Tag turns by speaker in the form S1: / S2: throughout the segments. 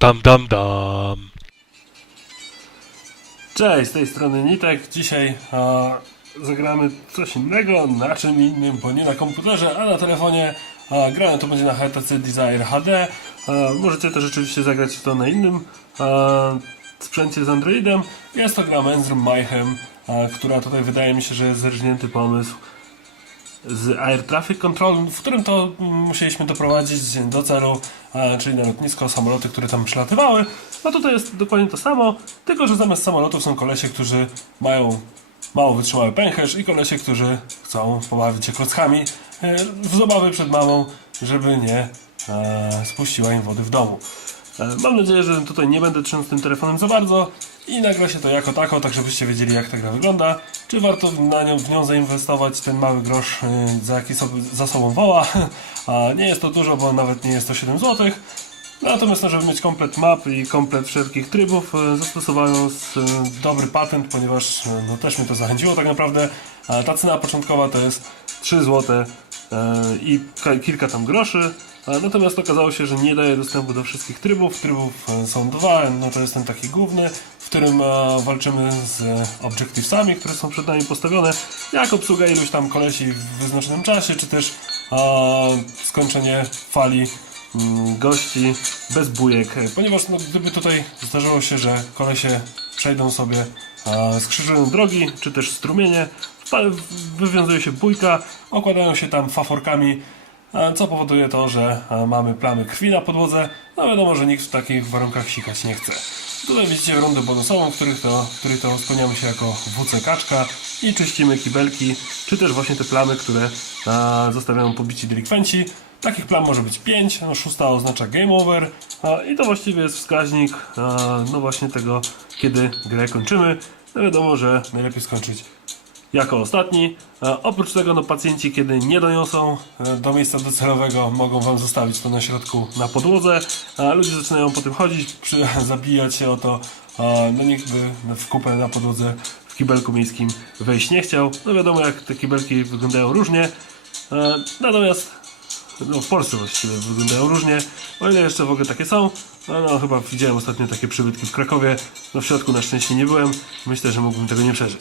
S1: Dam dam dam.
S2: Cześć, z tej strony Nitek. Dzisiaj zagramy coś innego, na czym innym, bo nie na komputerze, a na telefonie. A, grałem to będzie na HTC Desire HD. Możecie też rzeczywiście zagrać to na innym a, sprzęcie z Androidem. Jest to gra Men's Mayhem, która tutaj wydaje mi się, że jest zerżnięty pomysł z Air Traffic Control, w którym to musieliśmy doprowadzić do celu, czyli na lotnisko, samoloty, które tam przylatywały. No tutaj jest dokładnie to samo, tylko że zamiast samolotów są kolesie, którzy mają mało wytrzymały pęcherz i kolesie, którzy chcą pobawić się klockami e, w zabawy przed mamą, żeby nie e, spuściła im wody w domu. E, Mam nadzieję, że tutaj nie będę trząsł tym telefonem za bardzo i nagra się to jako tako, tak żebyście wiedzieli jak ta gra wygląda. Czy warto na nią, w nią zainwestować ten mały grosz, y, za jaki sobie, za sobą woła. A nie jest to dużo, bo nawet nie jest to 7 zł. Natomiast żeby mieć komplet map i komplet wszelkich trybów, y, zastosowano dobry patent, ponieważ no, też mnie to zachęciło tak naprawdę. Ta cena początkowa to jest 3 zł i ka- kilka tam groszy. Natomiast okazało się, że nie daje dostępu do wszystkich trybów. Trybów e, są dwa. No to jest ten taki główny, w którym e, walczymy z objectivesami, które są przed nami postawione, jak obsługa iluś tam kolesi w wyznaczonym czasie, czy też e, skończenie fali mm, gości bez bujek. Ponieważ no, gdyby tutaj zdarzyło się, że kolesie przejdą sobie e, skrzyżują drogi, czy też strumienie, wywiązuje się bójka, okładają się tam faforkami, co powoduje to, że e, mamy plamy krwi na podłodze. No wiadomo, że nikt w takich warunkach sikać nie chce. Tutaj widzicie rundę bonusową, w których to, w której to spełniamy się jako WC kaczka i czyścimy kibelki, czy też właśnie te plamy, które e, zostawiają pobici delikwenci. Takich plam może być 5, no szósta oznacza game over a, i to właściwie jest wskaźnik e, no właśnie tego, kiedy grę kończymy. No wiadomo, że najlepiej skończyć jako ostatni. E, oprócz tego no, pacjenci, kiedy nie doniosą e, do miejsca docelowego, mogą Wam zostawić to na środku na podłodze. E, ludzie zaczynają po tym chodzić, przy, zabijać się o to. No nikt by w kupę na podłodze w kibelku miejskim wejść nie chciał. No wiadomo, jak te kibelki wyglądają różnie. Natomiast no w Polsce właściwie wyglądają różnie, o ile jeszcze w ogóle takie są. No, no chyba widziałem ostatnio takie przybytki w Krakowie, no w środku na szczęście nie byłem, myślę, że mógłbym tego nie przeżyć.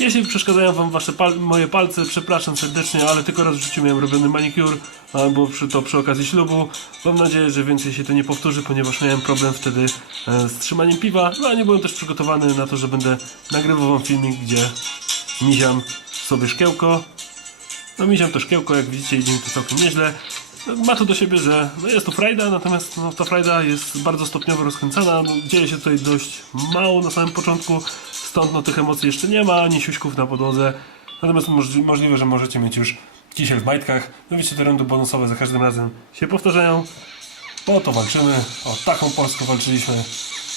S2: Jeśli przeszkadzają Wam wasze pal moje palce, przepraszam serdecznie, ale tylko raz w życiu miałem robiony manicure, a było przy, to przy okazji ślubu. Mam nadzieję, że więcej się to nie powtórzy, ponieważ miałem problem wtedy e, z trzymaniem piwa, no a nie byłem też przygotowany na to, że będę nagrywał Wam filmik, gdzie miziam sobie szkiełko, no miziam to szkiełko, jak widzicie idzie mi to całkiem nieźle. Ma to do siebie, że no jest to frajda, natomiast no, ta frajda jest bardzo stopniowo rozkręcana. Dzieje się tutaj dość mało na samym początku, stąd no, tych emocji jeszcze nie ma, ani siuśków na podłodze. Natomiast możli- możliwe, że możecie mieć już kisiel w majtkach. No wiecie, te rundy bonusowe za każdym razem się powtarzają. Po to walczymy. O taką Polskę walczyliśmy.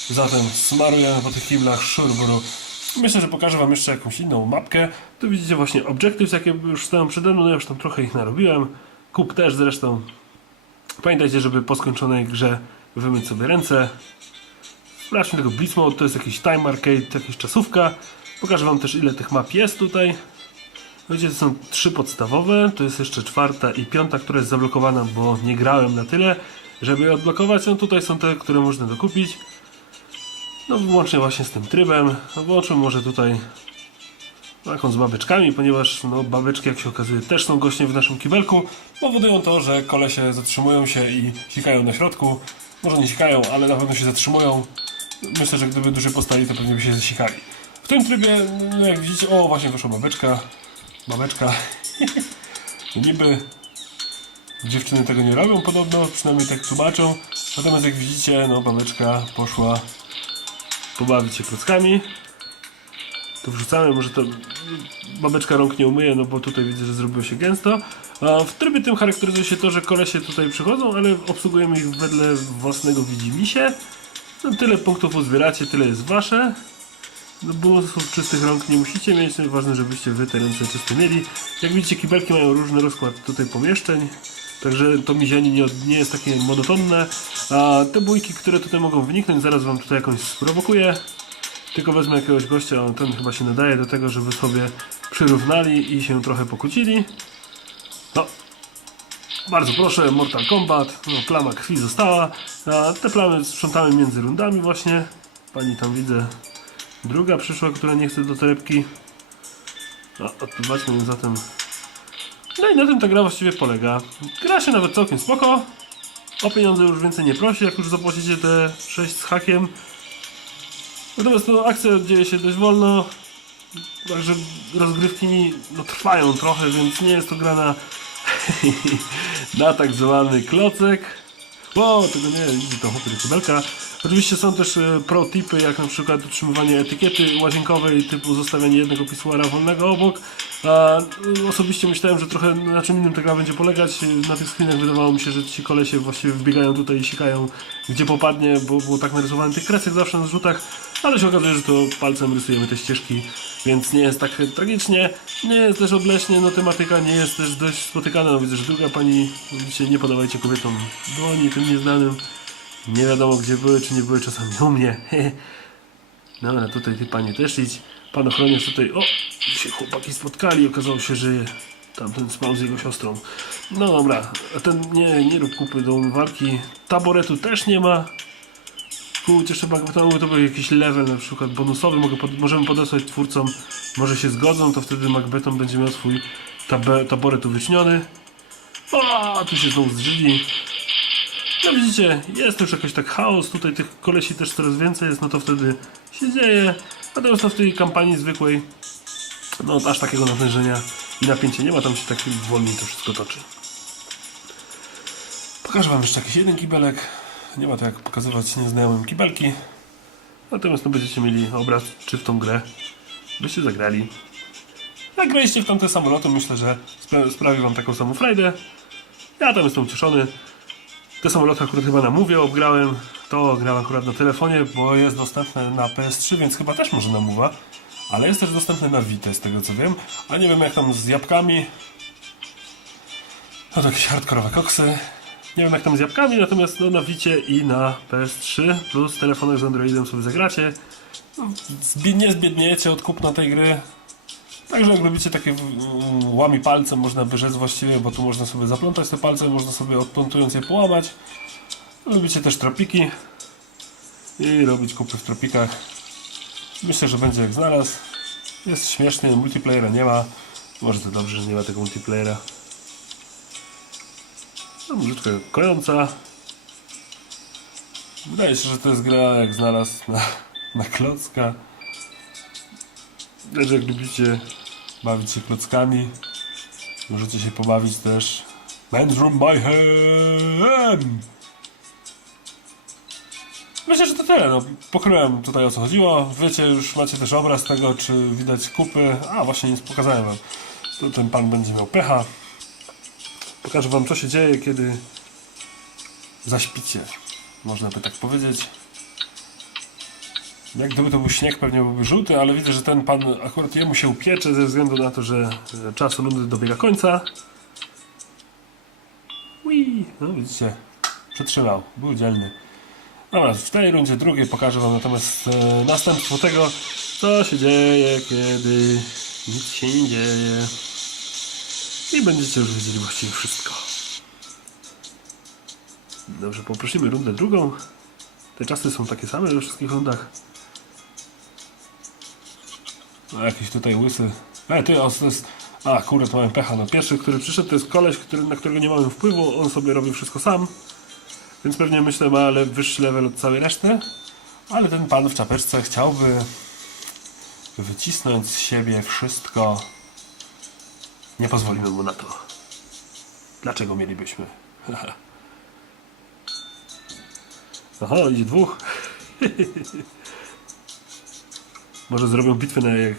S2: Zatem smarujemy po tych kiblach szurburu. Myślę, że pokażę Wam jeszcze jakąś inną mapkę. Tu widzicie właśnie objectives, jakie już stoją przede mną. Ja już tam trochę ich narobiłem. Kup też zresztą. Pamiętajcie, żeby po skończonej grze wymyć sobie ręce. Sprawdźmy tego Blitz Mode, to jest jakiś time arcade, jakaś czasówka. Pokażę Wam też ile tych map jest tutaj. Widzicie, to są trzy podstawowe, to jest jeszcze czwarta i piąta, która jest zablokowana, bo nie grałem na tyle, żeby je odblokować. No tutaj są te, które można dokupić. No wyłącznie właśnie z tym trybem. No, włączmy może tutaj taką z babeczkami, ponieważ no, babeczki, jak się okazuje, też są gośnie w naszym kibelku. Powodują to, że kolesie zatrzymują się i sikają na środku. Może nie sikają, ale na pewno się zatrzymują. Myślę, że gdyby duży postali, to pewnie by się zasikali. W tym trybie, no, jak widzicie, o właśnie wyszła babeczka. Babeczka. Niby dziewczyny tego nie robią podobno, przynajmniej tak tłumaczą. Natomiast jak widzicie, no babeczka poszła pobawić się klockami. To wrzucamy, może to babeczka rąk nie umyje, no bo tutaj widzę, że zrobiło się gęsto. W trybie tym charakteryzuje się to, że kolesie tutaj przychodzą, ale obsługujemy ich wedle własnego widzimisię. No tyle punktów uzbieracie, tyle jest wasze. No bonusów czystych rąk nie musicie mieć, no ważne, żebyście wy te ręce czyste mieli. Jak widzicie, kibelki mają różny rozkład tutaj pomieszczeń. Także to mizianie nie, nie jest takie monotonne. A te bójki, które tutaj mogą wyniknąć, zaraz wam tutaj jakąś sprowokuję. Tylko wezmę jakiegoś gościa, on ten chyba się nadaje do tego, żeby sobie przyrównali i się trochę pokłócili. No. Bardzo proszę, Mortal Kombat, no, plama krwi została. A te plamy sprzątamy między rundami właśnie. Pani tam widzę, druga przyszła, która nie chce do torebki. No, odpływaćmy ją zatem. No i na tym ta gra właściwie polega. Gra się nawet całkiem spoko. O pieniądze już więcej nie prosi, jak już zapłacicie te 6 z hakiem. Natomiast no, akcja dzieje się dość wolno. Także rozgrywki no, trwają trochę, więc nie jest to gra na, na tak zwany klocek. O, tego nie, widzi to chłopy do kibelka. Oczywiście są też e, pro tipy, jak na przykład utrzymywanie etykiety łazienkowej, typu zostawianie jednego pisuara wolnego obok. A, y, osobiście myślałem, że trochę na czym innym ta gra będzie polegać. Na tych screenach wydawało mi się, że ci kolesie właściwie wbiegają tutaj i sikają gdzie popadnie, bo było tak narysowane tych kresek zawsze na zrzutach, ale się okazuje, że to palcem rysujemy te ścieżki, więc nie jest tak tragicznie, nie jest też obleśnie, no tematyka nie jest też dość spotykana, no widzę, że druga pani, mówicie, nie podawajcie kobietom dłoni tym nieznanym, nie wiadomo gdzie były, czy nie były czasami u mnie, no ale tutaj ty panie też idź, pan ochroniarz tutaj, o, się chłopaki spotkali, okazało się, że tamten spał z jego siostrą. No dobra, a ten nie, nie rób kupy do walki, taboretu też nie ma, Kurczę, jeszcze Magbetonowy to był jakiś level na przykład bonusowy, mogę pod, możemy podesłać twórcom, może się zgodzą, to wtedy Macbeton będzie miał swój tabe, taboret uwieczniony. O, tu się znowu zdrzili. No widzicie, jest już jakoś tak chaos, tutaj tych kolesi też coraz więcej jest, no to wtedy się dzieje. Natomiast no w tej kampanii zwykłej, no aż takiego natężenia i napięcia nie ma, tam się tak wolniej to wszystko toczy. Pokażę Wam jeszcze jakiś jeden kibelek. Nie ma to jak pokazywać nieznajomym kibelki. Natomiast no, będziecie mieli obraz, czy w tą grę byście zagrali. Jak graliście w tamte samoloty, myślę, że spra- sprawi Wam taką samą frajdę. Ja tam jestem ucieszony. Te samoloty akurat chyba na Mówię obgrałem. To grałem akurat na telefonie, bo jest dostępne na PS3, więc chyba też może na Mowa. Ale jest też dostępne na Vita, z tego co wiem. A nie wiem jak tam z jabłkami. No to jakieś hardkorowe koksy. Nie wiem jak tam z jabłkami, natomiast no, na Vicie i na PS3 plus telefonach z Androidem sobie zagracie. No, nie zbiedniejecie od kupna tej gry. Także jak lubicie takie mm, łami palcem, można by rzec właściwie, bo tu można sobie zaplątać te palce, można sobie odplątując je połamać. Lubicie też tropiki i robić kupy w tropikach. Myślę, że będzie jak znalazł. Jest śmieszny, multiplayera nie ma. Może to dobrze, że nie ma tego multiplayera. No, muzyczka kojąca. Wydaje się, że to jest gra jak znalazł na, na klocka. Też jak lubicie bawić się klockami, możecie się pobawić też Bedroom by Hem. Myślę, że to tyle. No, pokryłem tutaj o co chodziło. Wiecie, już macie też obraz tego, czy widać kupy. A, właśnie nic pokazałem wam. Tu ten pan będzie miał pecha. Pokażę wam, co się dzieje, kiedy zaśpicie. Można by tak powiedzieć. Jak gdyby to był śnieg, pewnie byłby żółty, ale widzę, że ten pan akurat jemu się upiecze ze względu na to, że czas rundy dobiega końca. Ui, no widzicie, przetrzymał, był dzielny. Dobra, w tej rundzie drugiej pokażę wam natomiast e, następstwo tego, co się dzieje, kiedy nic się nie dzieje. I będziecie już wiedzieli właściwie wszystko. Dobrze, poprosimy rundę drugą. Te czasy są takie same we wszystkich rundach. No, jakiś tutaj łysy. E, ty, o, to jest... A, kurde, to mamy pecha. No, pierwszy, który przyszedł, to jest koleś, który, na którego nie mamy wpływu. On sobie robi wszystko sam. Więc pewnie myślę, ma ale wyższy level od całej reszty. Ale ten pan w czapeczce chciałby wycisnąć z siebie wszystko. Nie pozwolimy mu na to. Dlaczego mielibyśmy? Aha, idzie dwóch. Może zrobią bitwę na jak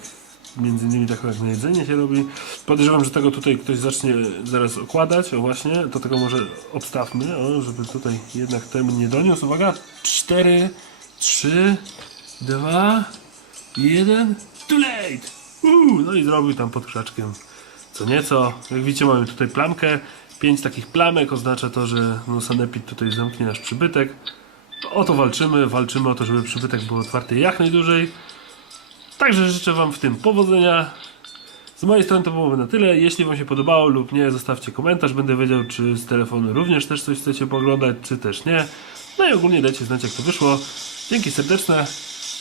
S2: między innymi taką jak na jedzenie się robi. Podejrzewam, że tego tutaj ktoś zacznie zaraz okładać. O właśnie, to tego może obstawmy, o, żeby tutaj jednak ten nie doniósł. Uwaga, 4, 3, 2, 1, too late! Uuu, no i zrobił tam pod krzaczkiem co nieco. Jak widzicie mamy tutaj plamkę. Pięć takich plamek oznacza to, że no, sanepid tutaj zamknie nasz przybytek. O to walczymy, walczymy o to, żeby przybytek był otwarty jak najdłużej. Także życzę Wam w tym powodzenia. Z mojej strony to byłoby na tyle. Jeśli Wam się podobało lub nie, zostawcie komentarz. Będę wiedział, czy z telefonu również też coś chcecie pooglądać, czy też nie. No i ogólnie dajcie znać, jak to wyszło. Dzięki serdeczne.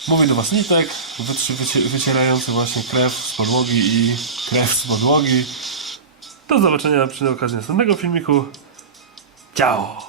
S2: Mówi do Was Nitek, wytrzy, wycie, wycierający właśnie krew z podłogi i krew z podłogi. Do zobaczenia przy okazji następnego filmiku. Ciao!